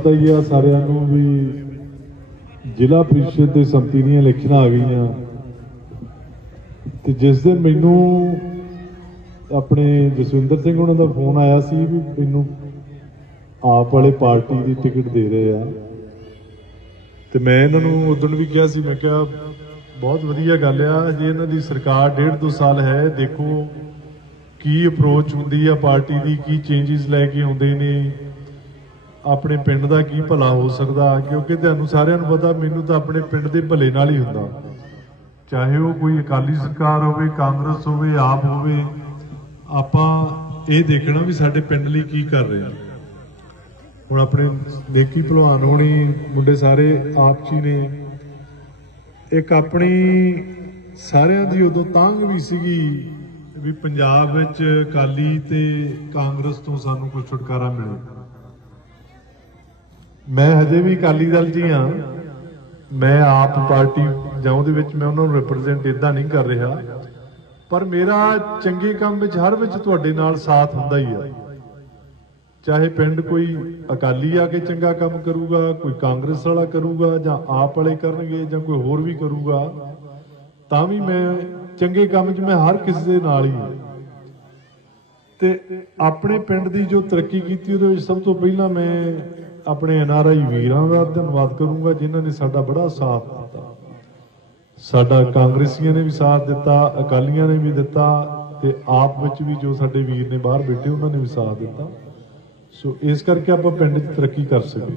ਪਤਾ ਹੀ ਆ ਸਾਰਿਆਂ ਨੂੰ ਵੀ ਜ਼ਿਲ੍ਹਾ ਪ੍ਰੀਸ਼ਦ ਦੇ ਸੰਮਤੀ ਦੀਆਂ ਇਲੈਕਸ਼ਨਾਂ ਆ ਗਈਆਂ। ਤੇ ਜਿਸ ਦਿਨ ਮੈਨੂੰ ਆਪਣੇ ਜਸਵਿੰਦਰ ਸਿੰਘ ਉਹਨਾਂ ਦਾ ਫੋਨ ਆਇਆ ਸੀ ਵੀ ਮੈਨੂੰ ਆਪ ਵਾਲੇ ਪਾਰਟੀ ਦੀ ਟਿਕਟ ਦੇ ਰਹੇ ਆ। ਤੇ ਮੈਂ ਇਹਨਾਂ ਨੂੰ ਉਦੋਂ ਵੀ ਕਿਹਾ ਸੀ, ਮੈਂ ਕਿਹਾ ਬਹੁਤ ਵਧੀਆ ਗੱਲ ਆ, ਜੇ ਇਹਨਾਂ ਦੀ ਸਰਕਾਰ ਡੇਢ ਦੋ ਸਾਲ ਹੈ, ਦੇਖੋ ਕੀ ਅਪਰੋਚ ਹੁੰਦੀ ਆ ਪਾਰਟੀ ਦੀ, ਕੀ ਚੇਂਜਸ ਲੈ ਕੇ ਆਉਂਦੇ ਨੇ। ਆਪਣੇ ਪਿੰਡ ਦਾ ਕੀ ਭਲਾ ਹੋ ਸਕਦਾ? ਕਿਉਂਕਿ ਤੁਹਾਨੂੰ ਸਾਰਿਆਂ ਨੂੰ ਪਤਾ, ਮੈਨੂੰ ਤਾਂ ਆਪਣੇ ਪਿੰਡ ਦੇ ਭਲੇ ਨਾਲ ਹੀ ਹੁੰਦਾ। ਚਾਹੇ ਉਹ ਕੋਈ ਅਕਾਲੀ ਸਰਕਾਰ ਹੋਵੇ, ਕਾਂਗਰਸ ਹੋਵੇ, ਆਪ ਹੋਵੇ, ਆਪਾਂ ਇਹ ਦੇਖਣਾ ਵੀ ਸਾਡੇ ਪਿੰਡ ਲਈ ਕੀ ਕਰ ਰਹੇ ਆ। ਹੁਣ ਆਪਣੇ ਦੇਖੀ ਭਲਵਾਨ ਹੋਣੀ, ਮੁੰਡੇ ਸਾਰੇ ਆਪ ਚ ਹੀ ਨੇ, ਇੱਕ ਆਪਣੀ ਸਾਰਿਆਂ ਦੀ ਉਦੋਂ ਤਾਂਗ ਵੀ ਸੀਗੀ ਵੀ ਪੰਜਾਬ ਵਿੱਚ ਅਕਾਲੀ ਤੇ ਕਾਂਗਰਸ ਤੋਂ ਸਾਨੂੰ ਕੋਈ ਛੁਟਕਾਰਾ ਮਿਲੇ। ਮੈਂ ਹਜੇ ਵੀ ਅਕਾਲੀ ਦਲ ਜੀ ਹਾਂ ਮੈਂ ਆਪ ਪਾਰਟੀ ਜਾਂ ਉਹਦੇ ਵਿੱਚ ਮੈਂ ਉਹਨਾਂ ਨੂੰ ਰਿਪਰੈਜ਼ੈਂਟ ਇਦਾਂ ਨਹੀਂ ਕਰ ਰਿਹਾ। ਪਰ ਮੇਰਾ ਚੰਗੇ ਕੰਮ ਵਿੱਚ ਹਰ ਵਿੱਚ ਤੁਹਾਡੇ ਨਾਲ ਸਾਥ ਹੁੰਦਾ ਹੀ ਆ। ਚਾਹੇ ਪਿੰਡ ਕੋਈ ਅਕਾਲੀ ਆ ਕੇ ਚੰਗਾ ਕੰਮ ਕਰੂਗਾ, ਕੋਈ ਕਾਂਗਰਸ ਵਾਲਾ ਕਰੂਗਾ ਜਾਂ ਆਪ ਵਾਲੇ ਕਰਨਗੇ ਜਾਂ ਕੋਈ ਹੋਰ ਵੀ ਕਰੂਗਾ, ਤਾਂ ਵੀ ਮੈਂ ਚੰਗੇ ਕੰਮ 'ਚ ਮੈਂ ਹਰ ਕਿਸੇ ਦੇ ਨਾਲ ਹੀ। ਤੇ ਆਪਣੇ ਪਿੰਡ ਦੀ ਜੋ ਤਰੱਕੀ ਕੀਤੀ ਉਹਦੇ ਵਿੱਚ ਸਭ ਤੋਂ ਪਹਿਲਾਂ ਮੈਂ ਆਪਣੇ ਐਨਆਰਆਈ ਵੀਰਾਂ ਦਾ ਧੰਨਵਾਦ ਕਰੂੰਗਾ, ਜਿਨ੍ਹਾਂ ਨੇ ਸਾਡਾ ਬੜਾ ਸਾਥ ਦਿੱਤਾ। ਸਾਡਾ ਕਾਂਗਰਸੀਆਂ ਨੇ ਵੀ ਸਾਥ ਦਿੱਤਾ, ਅਕਾਲੀਆਂ ਨੇ ਵੀ ਦਿੱਤਾ, ਤੇ ਆਪ ਵਿੱਚ ਵੀ ਜੋ ਸਾਡੇ ਵੀਰ ਨੇ ਬਾਹਰ ਬੈਠੇ, ਉਹਨਾਂ ਨੇ ਵੀ ਸਾਥ ਦਿੱਤਾ। ਸੋ ਇਸ ਕਰਕੇ ਆਪਾਂ ਪਿੰਡ 'ਚ ਤਰੱਕੀ ਕਰ ਸਕੇ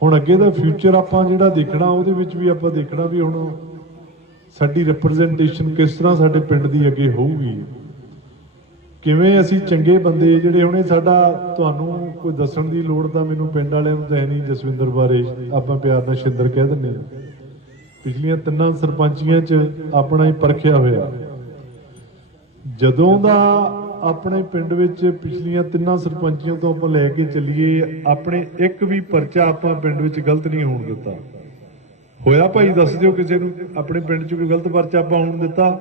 ਹੁਣ ਅੱਗੇ ਦਾ ਫਿਊਚਰ ਆਪਾਂ ਜਿਹੜਾ ਦੇਖਣਾ, ਉਹਦੇ ਵਿੱਚ ਵੀ ਆਪਾਂ ਦੇਖਣਾ ਵੀ ਹੁਣ ਸਾਡੀ ਰਿਪਰੈਜ਼ੈਂਟੇਸ਼ਨ ਕਿਸ ਤਰ੍ਹਾਂ ਸਾਡੇ ਪਿੰਡ ਦੀ ਅੱਗੇ ਹੋਊਗੀ। ਕਿਵੇਂ ਅਸੀਂ ਚੰਗੇ ਬੰਦੇ ਜਿਹੜੇ ਹੁਣੇ ਸਾਡਾ ਤੁਹਾਨੂੰ ਕੋਈ ਦੱਸਣ ਦੀ ਲੋੜ ਤਾਂ ਮੈਨੂੰ ਪਿੰਡ ਵਾਲਿਆਂ ਨੂੰ ਤਾਂ ਹੈ ਨਹੀਂ, ਜਸਵਿੰਦਰ ਬਾਰੇ। ਆਪਾਂ ਪਿਆਰ ਨਾਲ ਸ਼ਿੰਦਰ ਕਹਿ ਦਿੰਦੇ ਹਾਂ। ਪਿਛਲੀਆਂ ਤਿੰਨਾਂ ਸਰਪੰਚੀਆਂ 'ਚ ਆਪਣਾ ਹੀ ਪਰਖਿਆ ਹੋਇਆ। ਜਦੋਂ ਦਾ ਆਪਣੇ ਪਿੰਡ ਵਿੱਚ ਪਿਛਲੀਆਂ ਤਿੰਨਾਂ ਸਰਪੰਚੀਆਂ ਤੋਂ ਆਪਾਂ ਲੈ ਕੇ ਚੱਲੀਏ, ਆਪਣੇ ਇੱਕ ਵੀ ਪਰਚਾ ਆਪਾਂ ਪਿੰਡ ਵਿੱਚ ਗਲਤ ਨਹੀਂ ਹੋਣ ਦਿੱਤਾ। ਹੋਇਆ ਭਾਈ, ਦੱਸ ਦਿਓ ਕਿਸੇ ਨੂੰ, ਆਪਣੇ ਪਿੰਡ 'ਚ ਕੋਈ ਗਲਤ ਪਰਚਾ ਆਪਾਂ ਹੋਣ ਦਿੱਤਾ?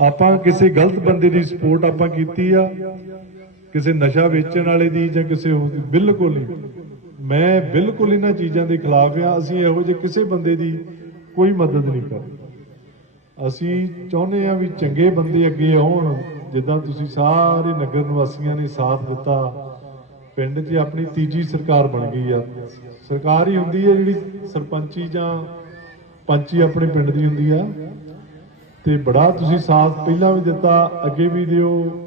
ਆਪਾਂ ਕਿਸੇ ਗਲਤ ਬੰਦੇ ਦੀ ਸਪੋਰਟ ਆਪਾਂ ਕੀਤੀ ਆ, ਕਿਸੇ ਨਸ਼ਾ ਵੇਚਣ ਵਾਲੇ ਦੀ ਜਾਂ ਕਿਸੇ ਹੋਰ ਦੀ, ਬਿਲਕੁਲ ਨਹੀਂ। ਮੈਂ ਬਿਲਕੁਲ ਇਹਨਾਂ ਚੀਜ਼ਾਂ ਦੇ ਖਿਲਾਫ ਆ, ਅਸੀਂ ਇਹੋ ਜਿਹੇ ਕਿਸੇ ਬੰਦੇ ਦੀ ਕੋਈ ਮਦਦ ਨਹੀਂ ਕਰਦੇ ਅਸੀਂ ਚਾਹੁੰਦੇ ਆ ਵੀ ਚੰਗੇ ਬੰਦੇ ਅੱਗੇ ਆਉਣ, ਜਿੱਦਾਂ ਤੁਸੀਂ ਸਾਰੇ ਨਗਰ ਨਿਵਾਸੀਆਂ ਨੇ ਸਾਥ ਦਿੱਤਾ। ਪਿੰਡ 'ਚ ਆਪਣੀ ਤੀਜੀ ਸਰਕਾਰ ਬਣ ਗਈ ਆ। ਸਰਕਾਰ ਹੀ ਹੁੰਦੀ ਹੈ ਜਿਹੜੀ ਸਰਪੰਚੀ ਜਾਂ ਪੰਚੀ ਆਪਣੇ ਪਿੰਡ ਦੀ ਹੁੰਦੀ ਆ। ਤੇ ਬੜਾ ਤੁਸੀਂ ਸਾਥ ਪਹਿਲਾਂ ਵੀ ਦਿੱਤਾ, ਅੱਗੇ ਵੀ ਦਿਓ।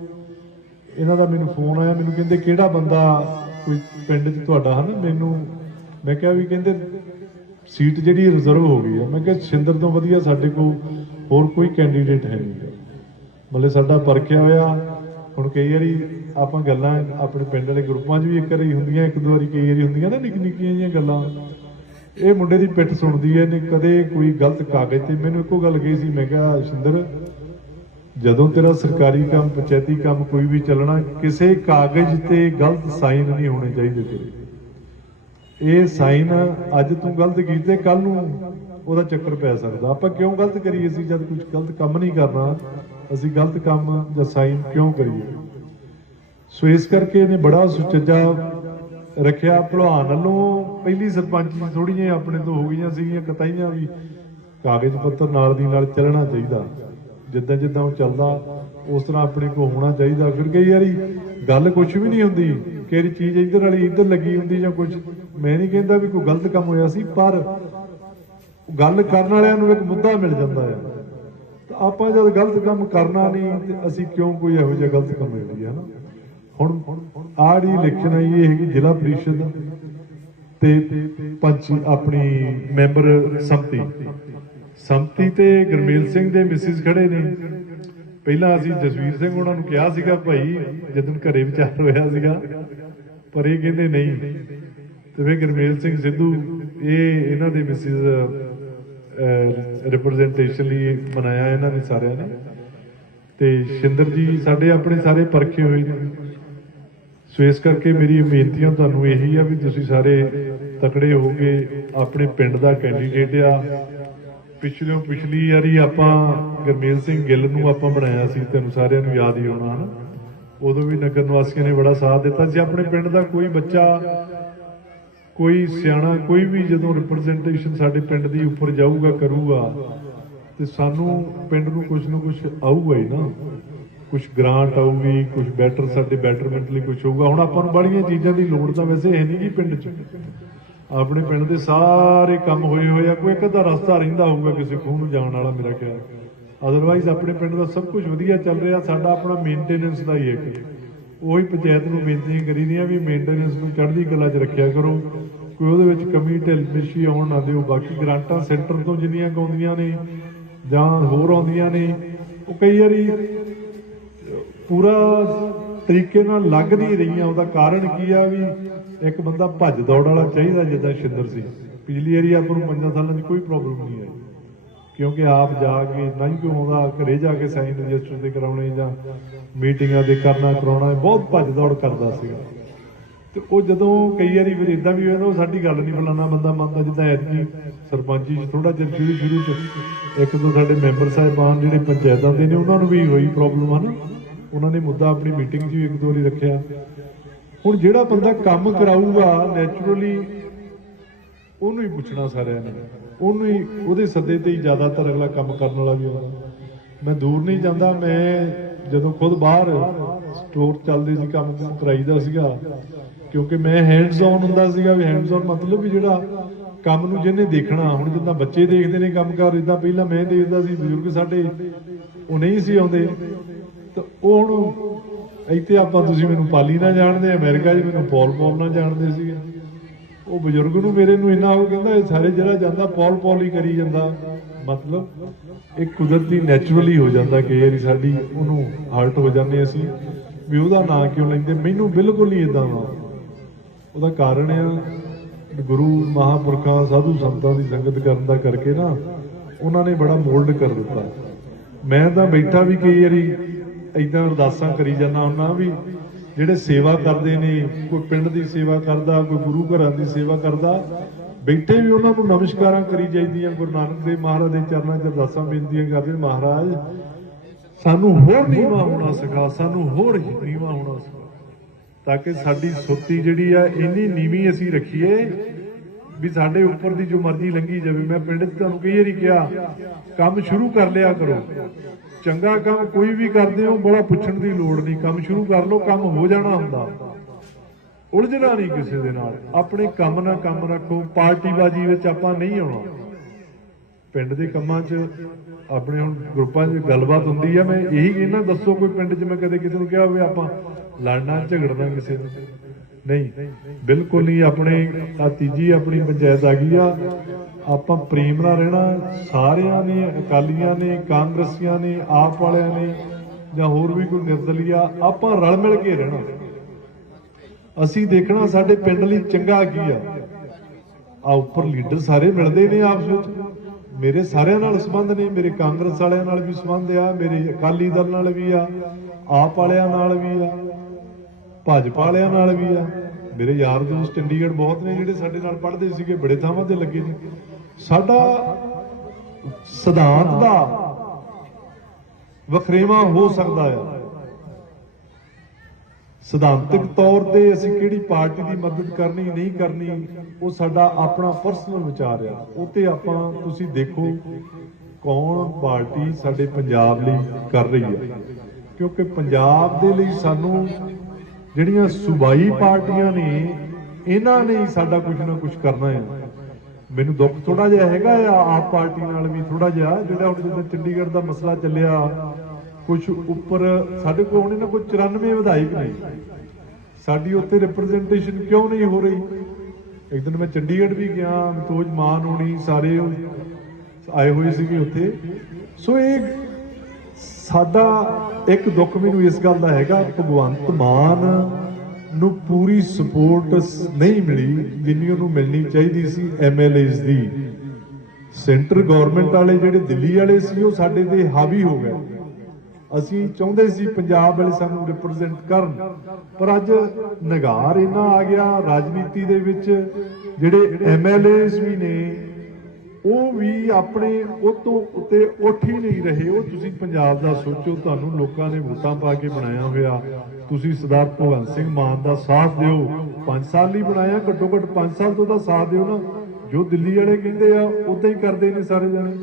ਇਹਨਾਂ ਦਾ ਮੈਨੂੰ ਫੋਨ ਆਇਆ, ਮੈਨੂੰ ਕਹਿੰਦੇ, ਕਿਹੜਾ ਬੰਦਾ ਕੋਈ ਪਿੰਡ 'ਚ ਤੁਹਾਡਾ ਹਨ? ਮੈਨੂੰ, ਮੈਂ ਕਿਹਾ ਵੀ ਕਹਿੰਦੇ, ਸੀਟ ਜਿਹੜੀ ਰਿਜ਼ਰਵ ਹੋ ਗਈ ਆ। ਮੈਂ ਕਿਹਾ ਸ਼ਿੰਦਰ ਤੋਂ ਵਧੀਆ ਸਾਡੇ ਕੋਲ ਹੋਰ ਕੋਈ ਕੈਂਡੀਡੇਟ ਹੈ ਨਹੀਂ ਮਤਲਬ ਸਾਡਾ ਪਰਖਿਆ ਹੋਇਆ। ਹੁਣ ਕਈ ਵਾਰੀ ਆਪਾਂ ਗੱਲਾਂ ਆਪਣੇ ਪਿੰਡ ਵਾਲੇ ਗਰੁੱਪਾਂ 'ਚ ਵੀ ਇੱਕ ਵਾਰੀ ਹੁੰਦੀਆਂ, ਇੱਕ ਦੋ ਵਾਰੀ ਕਈ ਵਾਰੀ ਹੁੰਦੀਆਂ ਨਾ ਨਿੱਕੀ ਨਿੱਕੀਆਂ ਜਿਹੀਆਂ ਗੱਲਾਂ। ਇਹ ਮੁੰਡੇ ਦੀ ਪਿੱਠ ਸੁਣਦੀ ਐ ਨੇ ਕਦੇ ਕੋਈ ਗਲਤ ਕਾਗਜ਼ ਤੇ ਮੈਨੂੰ ਇੱਕੋ ਗੱਲ ਕਹੀ ਸੀ, ਮੈਂ ਕਿਹਾ, ਸ਼ਿੰਦਰ, ਜਦੋਂ ਤੇਰਾ ਸਰਕਾਰੀ ਕੰਮ, ਪੰਚਾਇਤੀ ਕੰਮ ਕੋਈ ਵੀ ਚੱਲਣਾ, ਕਿਸੇ ਕਾਗਜ਼ ਤੇ ਗਲਤ ਸਾਈਨ ਨਹੀਂ ਹੋਣੇ ਚਾਹੀਦੇ ਤੇਰੇ। ਇਹ ਸਾਈਨ ਅੱਜ ਤੂੰ ਗਲਤ ਕੀਤੇ ਕੱਲ ਨੂੰ ਉਹਦਾ ਚੱਕਰ ਪੈ ਸਕਦਾ। ਆਪਾਂ ਕਿਉਂ ਗਲਤ ਕਰੀਏ ਸੀ ਜਦ ਕੁਝ ਗਲਤ ਕੰਮ ਨਹੀਂ ਕਰਨਾ, ਅਸੀਂ ਗਲਤ ਕੰਮ ਜਾਂ ਸਾਈਨ ਕਿਉਂ ਕਰੀਏ? ਸੋ ਇਸ ਕਰਕੇ ਇਹਨੇ ਬੜਾ ਸੁਚੱਜਾ ਰੱਖਿਆ। ਭਲਵਾਨ ਵੱਲੋਂ ਪਹਿਲੀ ਸਰਪੰਚੀ ਥੋੜੀਆਂ ਜਿਹੀਆਂ ਆਪਣੇ ਤੋਂ ਹੋ ਗਈਆਂ ਸੀਗੀਆਂ, ਕਤਾਈਆਂ ਵੀ। ਕਾਗਜ਼ ਪੱਤਰ ਨਾਲ ਦੀ ਨਾਲ ਚੱਲਣਾ ਚਾਹੀਦਾ। ਜਿੱਦਾਂ ਜਿੱਦਾਂ ਉਹ ਚੱਲਦਾ, ਉਸ ਤਰ੍ਹਾਂ ਆਪਣੇ ਕੋ ਹੋਣਾ ਚਾਹੀਦਾ। ਫਿਰ ਕਈ ਵਾਰੀ ਗੱਲ ਕੁਝ ਵੀ ਨਹੀਂ ਹੁੰਦੀ, ਕਿਹੜੀ ਚੀਜ਼ ਇੱਧਰ ਵਾਲੀ ਇੱਧਰ ਲੱਗੀ ਹੁੰਦੀ ਜਾਂ ਕੁਝ ਮੈਂ ਨਹੀਂ ਕਹਿੰਦਾ ਵੀ ਕੋਈ ਗਲਤ ਕੰਮ ਹੋਇਆ ਸੀ, ਪਰ ਗੱਲ ਕਰਨ ਵਾਲਿਆਂ ਨੂੰ ਇੱਕ ਮੁੱਦਾ ਮਿਲ ਜਾਂਦਾ ਹੈ ਤਾਂ ਆਪਾਂ ਜਦ ਗਲਤ ਕੰਮ ਕਰਨਾ ਨਹੀਂ, ਤੇ ਅਸੀਂ ਕਿਉਂ ਕੋਈ ਇਹੋ ਜਿਹਾ ਗਲਤ ਕੰਮ ਕਰੀਏ, ਹਨਾ? ਹੁਣ ਆੜੀ ਇਲੈਕਸ਼ਨ ਆਈ, ਇਹ ਹੈਗੀ ਜ਼ਿਲ੍ਹਾ ਪ੍ਰੀਸ਼ਦ। ਤੇ ਪੰਚ ਆਪਣੀ ਮੈਂਬਰ ਸੰਮਤੀ। ਸੰਮਤੀ ਤੇ ਗੁਰਮੇਲ ਸਿੰਘ ਦੇ ਮਿਸਿਸ ਖੜੇ ਨੇ। ਪਹਿਲਾਂ ਅਸੀਂ ਜਸਵੀਰ ਸਿੰਘ ਉਹਨਾਂ ਨੂੰ ਕਿਹਾ ਸੀਗਾ, ਭਾਈ, ਜਦੋਂ ਘਰੇ ਵਿਚਾਰ ਹੋਇਆ ਸੀਗਾ। ਪਰ ਇਹ ਕਹਿੰਦੇ, ਨਹੀਂ। ਤੇ ਫਿਰ ਗੁਰਮੇਲ ਸਿੰਘ ਸਿੱਧੂ, ਇਹ ਇਹਨਾਂ ਦੇ ਮਿਸਿਸ ਰਿਪਰੈਜ਼ੈਂਟੇਸ਼ਨ ਲਈ ਮਨਾਇਆ ਇਹਨਾਂ ਨੇ ਸਾਰਿਆਂ ਨੇ। ਤੇ ਸ਼ਿੰਦਰ ਜੀ ਸਾਡੇ ਆਪਣੇ ਸਾਰੇ ਪਰਖੇ ਹੋਏ ਨੇ। ਸੋ ਇਸ ਕਰਕੇ ਮੇਰੀ ਬੇਨਤੀਆਂ ਤੁਹਾਨੂੰ ਇਹੀ ਆ ਵੀ ਤੁਸੀਂ ਸਾਰੇ ਤਕੜੇ ਹੋ ਕੇ ਆਪਣੇ ਪਿੰਡ ਦਾ ਕੈਂਡੀਡੇਟ ਆ। ਪਿਛਲੇ ਪਿਛਲੀ ਵਾਰੀ ਆਪਾਂ ਗਰਮੇਲ ਸਿੰਘ ਗਿੱਲ ਨੂੰ ਆਪਾਂ ਬਣਾਇਆ ਸੀ ਤੁਹਾਨੂੰ ਸਾਰਿਆਂ ਨੂੰ ਯਾਦ ਹੀ ਹੋਣਾ, ਹਨਾ? ਉਦੋਂ ਵੀ ਨਗਰ ਨਿਵਾਸੀਆਂ ਨੇ ਬੜਾ ਸਾਥ ਦਿੱਤਾ। ਸੀ ਆਪਣੇ ਪਿੰਡ ਦਾ ਕੋਈ ਬੱਚਾ, ਕੋਈ ਸਿਆਣਾ, ਕੋਈ ਵੀ ਜਦੋਂ ਰਿਪਰੈਜ਼ੈਂਟੇਸ਼ਨ ਸਾਡੇ ਪਿੰਡ ਦੀ ਉੱਪਰ ਜਾਊਗਾ, ਕਰੂਗਾ, ਤੇ ਸਾਨੂੰ ਪਿੰਡ ਨੂੰ ਕੁਝ ਨਾ ਕੁਝ ਆਊਗਾ ਹੀ ਨਾ। ਕੁਝ ਗ੍ਰਾਂਟ ਆਊਗੀ ਕੁਝ ਬੈਟਰ ਸਾਡੇ ਬੈਟਰਮੈਂਟ ਲਈ ਕੁਝ ਹੋਊਗਾ। ਹੁਣ ਆਪਾਂ ਨੂੰ ਬੜੀਆਂ ਚੀਜ਼ਾਂ ਦੀ ਲੋੜ ਤਾਂ ਵੈਸੇ ਹੈ ਨਹੀਂ ਜੀ ਪਿੰਡ 'ਚ। ਆਪਣੇ ਪਿੰਡ ਦੇ ਸਾਰੇ ਕੰਮ ਹੋਏ ਹੋਏ ਆ, ਕੋਈ ਇੱਕ ਅੱਧਾ ਰਸਤਾ ਰਹਿੰਦਾ ਹੋਊਗਾ ਕਿਸੇ ਖੂਹ ਨੂੰ ਜਾਣ ਵਾਲਾ ਮੇਰਾ ਖਿਆਲ। ਅਦਰਵਾਈਜ਼ ਆਪਣੇ ਪਿੰਡ ਦਾ ਸਭ ਕੁਝ ਵਧੀਆ ਚੱਲ ਰਿਹਾ, ਸਾਡਾ ਆਪਣਾ ਮੇਨਟੇਨੈਂਸ ਦਾ ਹੀ ਇੱਕ। ਉਹੀ ਪੰਚਾਇਤ ਨੂੰ ਬੇਨਤੀਆਂ ਕਰੀਦੀਆਂ ਵੀ ਮੇਨਟੇਨੈਂਸ ਨੂੰ ਚੜ੍ਹਦੀ ਕਲਾ 'ਚ ਰੱਖਿਆ ਕਰੋ। ਕੋਈ ਉਹਦੇ ਵਿੱਚ ਕਮੀ, ਢਿੱਲ ਮਿਸ਼ੀ ਆਉਣ ਨਾ ਦਿਓ। ਬਾਕੀ ਗ੍ਰਾਂਟਾਂ ਸੈਂਟਰ ਤੋਂ ਜਿੰਨੀਆਂ ਕੁ ਆਉਂਦੀਆਂ ਨੇ ਜਾਂ ਹੋਰ ਆਉਂਦੀਆਂ ਨੇ, ਉਹ ਕਈ ਵਾਰੀ ਪੂਰਾ ਤਰੀਕੇ ਨਾਲ ਲੱਗ ਨਹੀਂ ਰਹੀਆਂ। ਉਹਦਾ ਕਾਰਨ ਕੀ ਆ ਵੀ ਇੱਕ ਬੰਦਾ ਭੱਜ ਦੌੜ ਵਾਲਾ ਚਾਹੀਦਾ, ਜਿੱਦਾਂ ਸ਼ਿੰਦਰ ਸੀ। ਪਿਛਲੀ ਵਾਰੀ ਆਪਾਂ ਨੂੰ ਪੰਜਾਂ ਸਾਲਾਂ 'ਚ ਕੋਈ ਪ੍ਰੋਬਲਮ ਨਹੀਂ ਆਈ। ਕਿਉਂਕਿ ਆਪ ਜਾ ਕੇ ਨਹੀਂ ਕੋਈ ਆਉਂਦਾ ਘਰੇ ਜਾ ਕੇ ਸਾਈਨ ਰਜਿਸਟਰ ਤੇ ਕਰਾਉਣੇ ਜਾਂ ਮੀਟਿੰਗਾਂ ਦੇ ਕਰਨਾ, ਕਰਾਉਣਾ ਬਹੁਤ ਭੱਜ ਦੌੜ ਕਰਦਾ ਸੀਗਾ। ਤੇ ਉਹ ਜਦੋਂ ਕਈ ਵਾਰੀ ਫਿਰ ਇਦਾਂ ਵੀ ਹੋਇਆ ਉਹ ਸਾਡੀ ਗੱਲ ਨਹੀਂ ਫਲਾਣਾ ਬੰਦਾ ਮੰਨਦਾ, ਜਿੱਦਾਂ ਐਤਕੀ ਸਰਪੰਚੀ ਚ ਥੋੜਾ ਜਿਹਾ ਸ਼ੁਰੂ ਸ਼ੁਰੂ ਚ ਇੱਕ ਦੋ ਸਾਡੇ ਮੈਂਬਰ ਸਾਹਿਬਾਨ ਜਿਹੜੇ ਪੰਚਾਇਤਾਂ ਦੇ ਨੇ, ਉਹਨਾਂ ਨੂੰ ਵੀ ਹੋਈ ਪ੍ਰੋਬਲਮ ਹਨ? ਉਹਨਾਂ ਨੇ ਮੁੱਦਾ ਆਪਣੀ ਮੀਟਿੰਗ 'ਚ ਵੀ ਇੱਕ ਦੋ ਵਾਰੀ ਰੱਖਿਆ। ਹੁਣ ਜਿਹੜਾ ਬੰਦਾ ਕੰਮ ਕਰਾਊਗਾ ਨੈਚੁਰਲੀ ਉਹਨੂੰ ਹੀ ਪੁੱਛਣਾ ਸਾਰਿਆਂ ਨੇ। ਉਹਨੂੰ ਹੀ, ਉਹਦੇ ਸੱਦੇ ਤੇ ਹੀ ਜ਼ਿਆਦਾਤਰ ਅਗਲਾ ਕੰਮ ਕਰਨ ਵਾਲਾ ਵੀ ਆਉਂਦਾ ਮੈਂ ਦੂਰ ਨਹੀਂ ਜਾਂਦਾ, ਮੈਂ ਜਦੋਂ ਖੁਦ ਬਾਹਰ ਸਟੋਰ ਚੱਲਦੇ ਸੀ, ਕੰਮ ਕੁਮ ਕਰਾਈਦਾ ਸੀਗਾ, ਕਿਉਂਕਿ ਮੈਂ ਹੈਂਡਸ ਔਨ ਹੁੰਦਾ ਸੀਗਾ ਵੀ ਹੈਂਡਸ ਔਨ ਮਤਲਬ ਵੀ ਜਿਹੜਾ ਕੰਮ ਨੂੰ ਜਿਹਨੇ ਦੇਖਣਾ, ਹੁਣ ਜਿੱਦਾਂ ਬੱਚੇ ਦੇਖਦੇ ਨੇ ਕੰਮ ਕਰ ਇਦਾਂ ਪਹਿਲਾਂ ਮੈਂ ਦੇਖਦਾ ਸੀ, ਬਜ਼ੁਰਗ ਸਾਡੇ, ਉਹ ਨਹੀਂ ਸੀ ਆਉਂਦੇ। ਤਾਂ ਉਹ ਹੁਣ ਇੱਥੇ ਆਪਾਂ ਤੁਸੀਂ ਮੈਨੂੰ ਪਾਲੀ ਨਾ ਜਾਣਦੇ, ਅਮਰੀਕਾ 'ਚ ਮੈਨੂੰ ਪੌਲ ਪੌਲ ਨਾ ਜਾਣਦੇ ਸੀਗੇ। ਉਹ ਬਜ਼ੁਰਗ ਨੂੰ ਮੇਰੇ ਨੂੰ ਇੰਨਾ ਉਹ ਕਹਿੰਦਾ, ਇਹ ਸਾਰੇ ਜਿਹੜਾ ਜਾਂਦਾ ਪੌਲ ਪੌਲ ਹੀ ਕਰੀ ਜਾਂਦਾ। ਮਤਲਬ ਇਹ ਕੁਦਰਤੀ ਨੈਚੁਰਲੀ ਹੋ ਜਾਂਦਾ ਕਿ ਯਾਰੀ ਸਾਡੀ ਉਹਨੂੰ ਹਰਟ ਹੋ ਜਾਂਦੇ ਅਸੀਂ। ਵੀ ਉਹਦਾ ਨਾਂ ਕਿਉਂ ਲੈਂਦੇ? ਮੈਨੂੰ ਬਿਲਕੁਲ ਹੀ ਇਦਾਂ ਦਾ। ਉਹਦਾ ਕਾਰਨ ਆ ਗੁਰੂ ਮਹਾਪੁਰਖਾਂ, ਸਾਧੂ ਸੰਤਾਂ ਦੀ ਸੰਗਤ ਕਰਨ ਦਾ ਕਰਕੇ ਨਾ, ਉਹਨਾਂ ਨੇ ਬੜਾ ਮੋਲਡ ਕਰ ਦਿੱਤਾ। ਮੈਂ ਤਾਂ ਬੈਠਾ ਵੀ ਕਈ ਵਾਰੀ ਇਦਾਂ ਅਰਦਾਸਾਂ ਕਰੀ ਜਾਂਦਾ ਹੁੰਦਾ ਵੀ ਜਿਹੜੇ ਸੇਵਾ ਕਰਦੇ ਨੇ, ਕੋਈ ਪਿੰਡ ਦੀ ਸੇਵਾ ਕਰਦਾ, ਕੋਈ ਗੁਰੂ ਘਰਾਂ ਦੀ ਸੇਵਾ ਕਰਦਾ, ਬੈਠੇ ਵੀ ਉਹਨਾਂ ਨੂੰ ਨਮਸਕਾਰਾਂ ਕਰੀ ਜਾਂਦੀਆਂ ਗੁਰੂ ਨਾਨਕ ਦੇਵ ਮਹਾਰਾਜ ਦੇ ਚਰਨਾਂ 'ਚ ਅਰਦਾਸਾਂ ਬੇਨਤੀਆਂ ਕਰਦੇ ਮਹਾਰਾਜ, ਸਾਨੂੰ ਹੋਰ ਨੀਵਾ ਹੋਣਾ ਸਿਖਾ, ਸਾਨੂੰ ਹੋਰ ਨੀਵਾ ਹੋਣਾ ਸਿਖਾ, ਤਾਂ ਕਿ ਸਾਡੀ ਸੁਰਤੀ ਜਿਹੜੀ ਆ, ਇੰਨੀ ਨੀਵੀਂ ਅਸੀਂ ਰੱਖੀਏ ਵੀ ਸਾਡੇ ਉੱਪਰ ਦੀ ਜੋ ਮਰਜ਼ੀ ਲੰਗੀ ਜਾਵੇ। ਮੈਂ ਪਿੰਡ 'ਚ ਤੁਹਾਨੂੰ ਕਈ ਵਾਰੀ ਕਿਹਾ, ਕੰਮ ਸ਼ੁਰੂ ਕਰ ਲਿਆ ਕਰੋ। ਚੰਗਾ ਕੰਮ ਕੋਈ ਵੀ ਕਰਦੇ ਹੋ, ਬੜਾ ਪੁੱਛਣ ਦੀ ਲੋੜ ਨਹੀਂ। ਕੰਮ ਸ਼ੁਰੂ ਕਰ ਲਓ, ਕੰਮ ਹੋ ਜਾਣਾ ਹੁੰਦਾ। ਉਲਝਣਾ ਨਹੀਂ ਕਿਸੇ ਦੇ ਨਾਲ। ਆਪਣੇ ਕੰਮ ਨਾਲ ਕੰਮ ਰੱਖੋ। ਪਾਰਟੀਬਾਜ਼ੀ ਵਿੱਚ ਆਪਾਂ ਨਹੀਂ ਆਉਣਾ। ਪਿੰਡ ਦੇ ਕੰਮਾਂ 'ਚ ਆਪਣੇ ਹੁਣ ਗਰੁੱਪਾਂ 'ਚ ਗੱਲਬਾਤ ਹੁੰਦੀ ਆ। ਮੈਂ ਇਹੀ ਕਹਿੰਦਾ, ਦੱਸੋ ਕੋਈ ਪਿੰਡ 'ਚ ਮੈਂ ਕਦੇ ਕਿਸੇ ਨੂੰ ਕਿਹਾ ਹੋਵੇ, ਆਪਾਂ ਲੜਨਾ, ਝਗੜਨਾ ਕਿਸੇ ਨੂੰ। ਨਹੀਂ, ਬਿਲਕੁਲ ਨਹੀਂ, ਆਪਣੇ ਆ ਤੀਜੀ ਆਪਣੀ ਪੰਚਾਇਤ ਆ ਗਈ ਆ। ਆਪਾਂ ਪ੍ਰੇਮ ਨਾਲ ਰਹਿਣਾ, ਸਾਰਿਆਂ ਨੇ, ਅਕਾਲੀਆਂ ਨੇ, ਕਾਂਗਰਸੀਆਂ ਨੇ, ਆਪ ਵਾਲਿਆਂ ਨੇ, ਜਾਂ ਹੋਰ ਵੀ ਕੋਈ ਨਿਰਦਲੀਆ, ਆਪਾਂ ਰਲ ਮਿਲ ਕੇ ਰਹਿਣਾ। ਅਸੀਂ ਦੇਖਣਾ ਸਾਡੇ ਪਿੰਡ ਲਈ ਚੰਗਾ ਕੀ ਆ। ਆ ਉੱਪਰ ਲੀਡਰ ਸਾਰੇ ਮਿਲਦੇ ਨੇ ਆਪਸ ਵਿੱਚ। ਮੇਰੇ ਸਾਰਿਆਂ ਨਾਲ ਸੰਬੰਧ ਨੇ, ਮੇਰੇ ਕਾਂਗਰਸ ਵਾਲਿਆਂ ਨਾਲ ਵੀ ਸੰਬੰਧ ਆ, ਮੇਰੇ ਅਕਾਲੀ ਦਲ ਨਾਲ ਵੀ ਆ, ਆਪ ਵਾਲਿਆਂ ਨਾਲ ਵੀ ਆ। ਭਾਜਪਾ ਵਾਲਿਆਂ ਨਾਲ ਵੀ ਆ। ਮੇਰੇ ਯਾਰ ਦੋਸਤ ਚੰਡੀਗੜ੍ਹ ਬਹੁਤ ਨੇ ਜਿਹੜੇ ਸਾਡੇ ਨਾਲ ਪੜ੍ਹਦੇ ਸੀਗੇ, ਬੜੇ ਥਾਵਾਂ ਤੇ ਲੱਗੇ ਨੇ। ਸਾਡਾ ਸਿਧਾਂਤ ਦਾ ਵਖਰੇਵਾ ਹੋ ਸਕਦਾ ਆ। ਸਿਧਾਂਤਕ ਤੌਰ ਤੇ ਅਸੀਂ ਕਿਹੜੀ ਪਾਰਟੀ ਦੀ ਮਦਦ ਕਰਨੀ, ਨਹੀਂ ਕਰਨੀ, ਉਹ ਸਾਡਾ ਆਪਣਾ ਪਰਸਨਲ ਵਿਚਾਰ ਆ। ਉਹ ਤੇ ਆਪਾਂ ਤੁਸੀਂ ਦੇਖੋ ਕੌਣ ਪਾਰਟੀ ਸਾਡੇ ਪੰਜਾਬ ਲਈ ਕਰ ਰਹੀ ਹੈ ਕਿਉਂਕਿ ਪੰਜਾਬ ਦੇ ਲਈ ਸਾਨੂੰ ਜਿਹੜੀਆਂ ਸੂਬਾਈ ਪਾਰਟੀਆਂ ਨੇ, ਇਹਨਾਂ ਨੇ ਹੀ ਸਾਡਾ ਕੁਝ ਨਾ ਕੁਝ ਕਰਨਾ ਹੈ। ਮੈਨੂੰ ਦੁੱਖ ਥੋੜਾ ਜਿਹਾ ਹੈਗਾ ਆ, ਆਪ ਪਾਰਟੀ ਨਾਲ ਵੀ ਥੋੜਾ ਜਿਹਾ, ਜਿਹੜਾ ਹੁਣ ਜਿੱਦਾਂ ਚੰਡੀਗੜ੍ਹ ਦਾ ਮਸਲਾ ਚੱਲਿਆ ਕੁਝ ਉੱਪਰ ਸਾਡੇ ਕੋਲ ਹੁਣ ਇਹਨਾਂ ਕੋਲ 94 ਵਿਧਾਇਕ ਨੇ। ਸਾਡੀ ਉੱਥੇ ਰਿਪਰੈਜ਼ੈਂਟੇਸ਼ਨ ਕਿਉਂ ਨਹੀਂ ਹੋ ਰਹੀ? ਇੱਕ ਦਿਨ ਮੈਂ ਚੰਡੀਗੜ੍ਹ ਵੀ ਗਿਆ, ਮਤੋਜ ਮਾਨ ਹੋਣੀ, ਸਾਰੇ ਆਏ ਹੋਏ ਸੀਗੇ ਉੱਥੇ। ਸੋ ਇਹ ਸਾਡਾ ਇੱਕ ਦੁੱਖ ਮੈਨੂੰ ਇਸ ਗੱਲ ਦਾ ਹੈਗਾ, ਭਗਵੰਤ ਮਾਨ ਨੂੰ ਪੂਰੀ ਸਪੋਰਟ ਨਹੀਂ ਮਿਲੀ, ਜਿੰਨੀ ਉਹਨੂੰ ਮਿਲਣੀ ਚਾਹੀਦੀ ਸੀ ਐਮਐਲਏਸ ਦੀ। ਸੈਂਟਰ ਗਵਰਨਮੈਂਟ ਵਾਲੇ ਜਿਹੜੇ ਦਿੱਲੀ ਵਾਲੇ ਸੀ, ਉਹ ਸਾਡੇ ਤੇ ਹਾਵੀ ਹੋ ਗਏ। ਅਸੀਂ ਚਾਹੁੰਦੇ ਸੀ ਪੰਜਾਬ ਵਾਲੇ ਸਾਨੂੰ ਰਿਪਰੈਜ਼ੈਂਟ ਕਰਨ, ਪਰ ਅੱਜ ਨਗਾਰ ਇਹਨਾਂ ਆ ਗਿਆ, ਰਾਜਨੀਤੀ ਦੇ ਵਿੱਚ ਜਿਹੜੇ ਐਮਐਲਏਸ ਵੀ ਨੇ ਉਹ ਵੀ ਆਪਣੇ ਉਹ ਤੋਂ ਉੱਤੇ ਉੱਠ ਹੀ ਨਹੀਂ ਰਹੇ। ਉਹ ਤੁਸੀਂ ਪੰਜਾਬ ਦਾ ਸੋਚੋ, ਤੁਹਾਨੂੰ ਲੋਕਾਂ ਨੇ ਵੋਟਾਂ ਪਾ ਕੇ ਬਣਾਇਆ ਹੋਇਆ। ਤੁਸੀਂ ਸਰਦਾਰ ਭਗਵੰਤ ਸਿੰਘ ਮਾਨ ਦਾ ਸਾਥ ਦਿਓ। 5 ਸਾਲ ਲਈ ਬਣਾਇਆ, ਘੱਟੋ ਘੱਟ 5 ਸਾਲ ਤੋਂ ਤਾਂ ਸਾਥ ਦਿਓ ਨਾ। ਜੋ ਦਿੱਲੀ ਵਾਲੇ ਕਹਿੰਦੇ ਆ, ਉਦਾਂ ਹੀ ਕਰਦੇ ਨੇ ਸਾਰੇ ਜਣੇ।